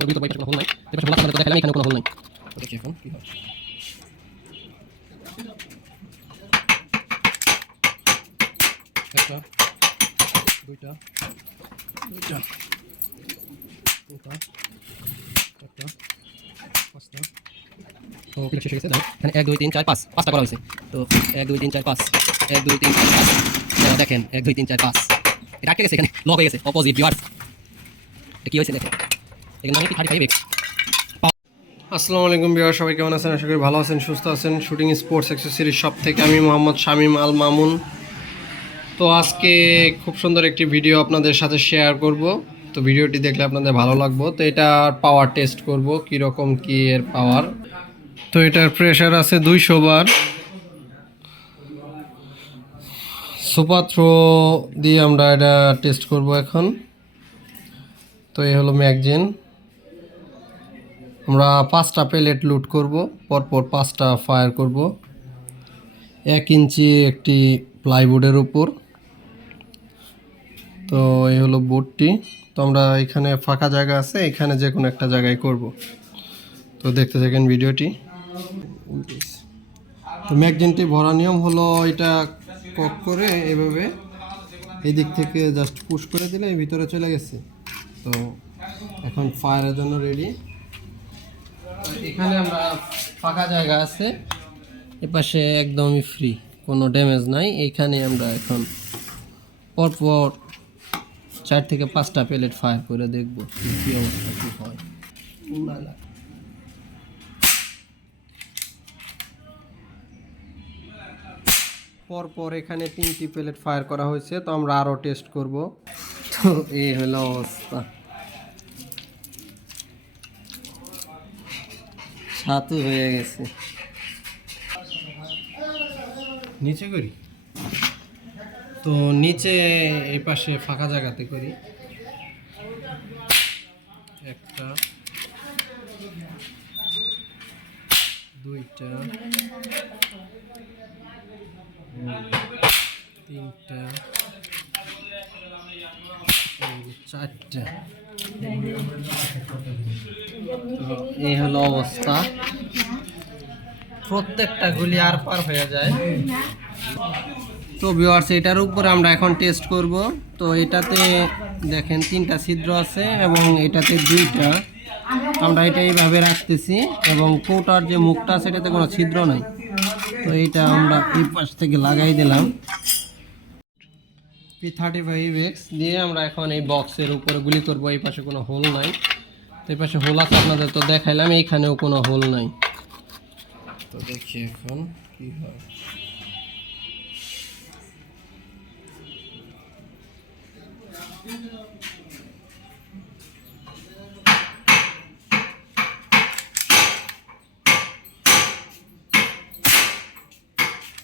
মানে তো হয় হয়ে এক দুই তিন চার পাঁচ পাঁচটা করা হয়েছে তো এক দুই তিন চার পাঁচ এক দুই তিন চার পাঁচ দেখেন এক দুই তিন চার পাঁচ এটা আটকে গেছে এখানে লক হয়ে গেছে অপোজিট ভিউয়ার্স এটা কি হয়েছে দেখেন আসসালামু আলাইকুম বিহার সবাই কেমন আছেন? আশা করি ভালো আছেন, সুস্থ আছেন। শুটিং স্পোর্টস অ্যাক্সেসরিজ শপ থেকে আমি মোহাম্মদ শামীম আল মামুন। তো আজকে খুব সুন্দর একটি ভিডিও আপনাদের সাথে শেয়ার করব। তো ভিডিওটি দেখলে আপনাদের ভালো লাগবে। তো এটার পাওয়ার টেস্ট করব, কীরকম, কি এর পাওয়ার তো এটার প্রেশার আছে দুইশো বার। সুপার থ্রো দিয়ে আমরা এটা টেস্ট করব এখন। তো এই হলো ম্যাগজিন আমরা পাঁচটা প্লেট লুট করব, পরপর পাঁচটা ফায়ার করব। এক ইঞ্চি একটি প্লাইবোর্ডের উপর। তো এই হলো বোর্ডটি তো আমরা এখানে ফাঁকা জায়গা আছে, এখানে যে কোনো একটা জায়গায় করব। তো দেখতে থাকেন ভিডিওটি। তো ম্যাগজিনটি ভরা নিয়ম হলো এটা কক করে এভাবে এই দিক থেকে জাস্ট পুশ করে দিলে ভিতরে চলে গেছে। তো এখন ফায়ারের জন্য রেডি এখানে আমরা ফাঁকা জায়গা আছে। এপাশে একদমই ফ্রি কোনো ড্যামেজ নাই। এখানে আমরা এখন পরপর চার থেকে পাঁচটা প্লেট ফায়ার করে দেখব কী অবস্থা, কী হয়। পরপর এখানে তিনটি প্লেট ফায়ার করা হয়েছে, তো আমরা আরও টেস্ট করব। তো এই হলো অবস্থা। ছাতু হয়ে গেছে। নিচে করি? তো নিচে এই পাশে ফাঁকা জায়গাতে করি। একটা, দুইটা, তিনটা চারটা। এই হলো অবস্থা। প্রত্যেকটা গুলি আর পার হয়ে যায়। তো ভিউয়ার্স এটার উপরে আমরা এখন টেস্ট করব। তো এটাতে দেখেন তিনটা ছিদ্র আছে এবং এটাতে দুইটা। আমরা এটা এইভাবে রাখতেছি এবং কৌটার যে মুখটা এটাতে কোনো ছিদ্র নাই। তো এটা আমরা এই পাশ থেকে লাগাই দিলাম। পি থার্টি ফাইভ এক্স দিয়ে আমরা এখন এই বক্সের উপরে গুলি করব। এই পাশে কোনো হোল নাই। তো এই পাশে হোল আছে, আপনাদের তো দেখাইলাম, এইখানেও কোনো হোল নাই। তো দেখি এখন কি হয়।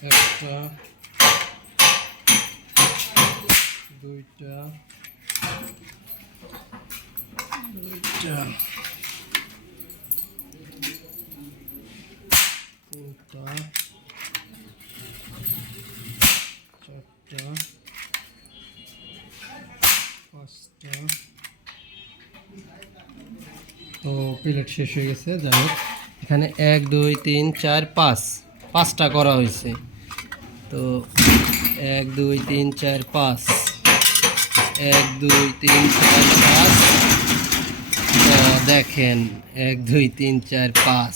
একটা দুইটা। দুইটা। তিনটা। চারটা। পাঁচটা। তো প্লেট শেষ হয়ে গেছে, যাই এখানে এক, দুই, তিন, চার, পাঁচ। পাঁচটা করা হয়েছে। তো এক, দুই, তিন, চার, পাঁচ। এক, দুই, তিন, চার, পাঁচ। দেখেন, এক, দুই, তিন, চার, পাঁচ।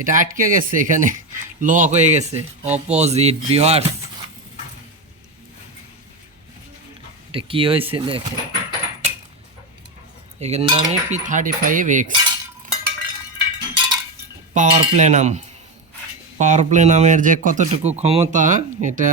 এটা আটকে গেছে, এখানে লক হয়ে গেছে। অপোজিট ভিউয়ার্স এটা কি হয়েছে, দেখেন। এর নামে P thirty five X power প্ল্যানাম power প্ল্যানামের যে কতটুকু ক্ষমতা, এটা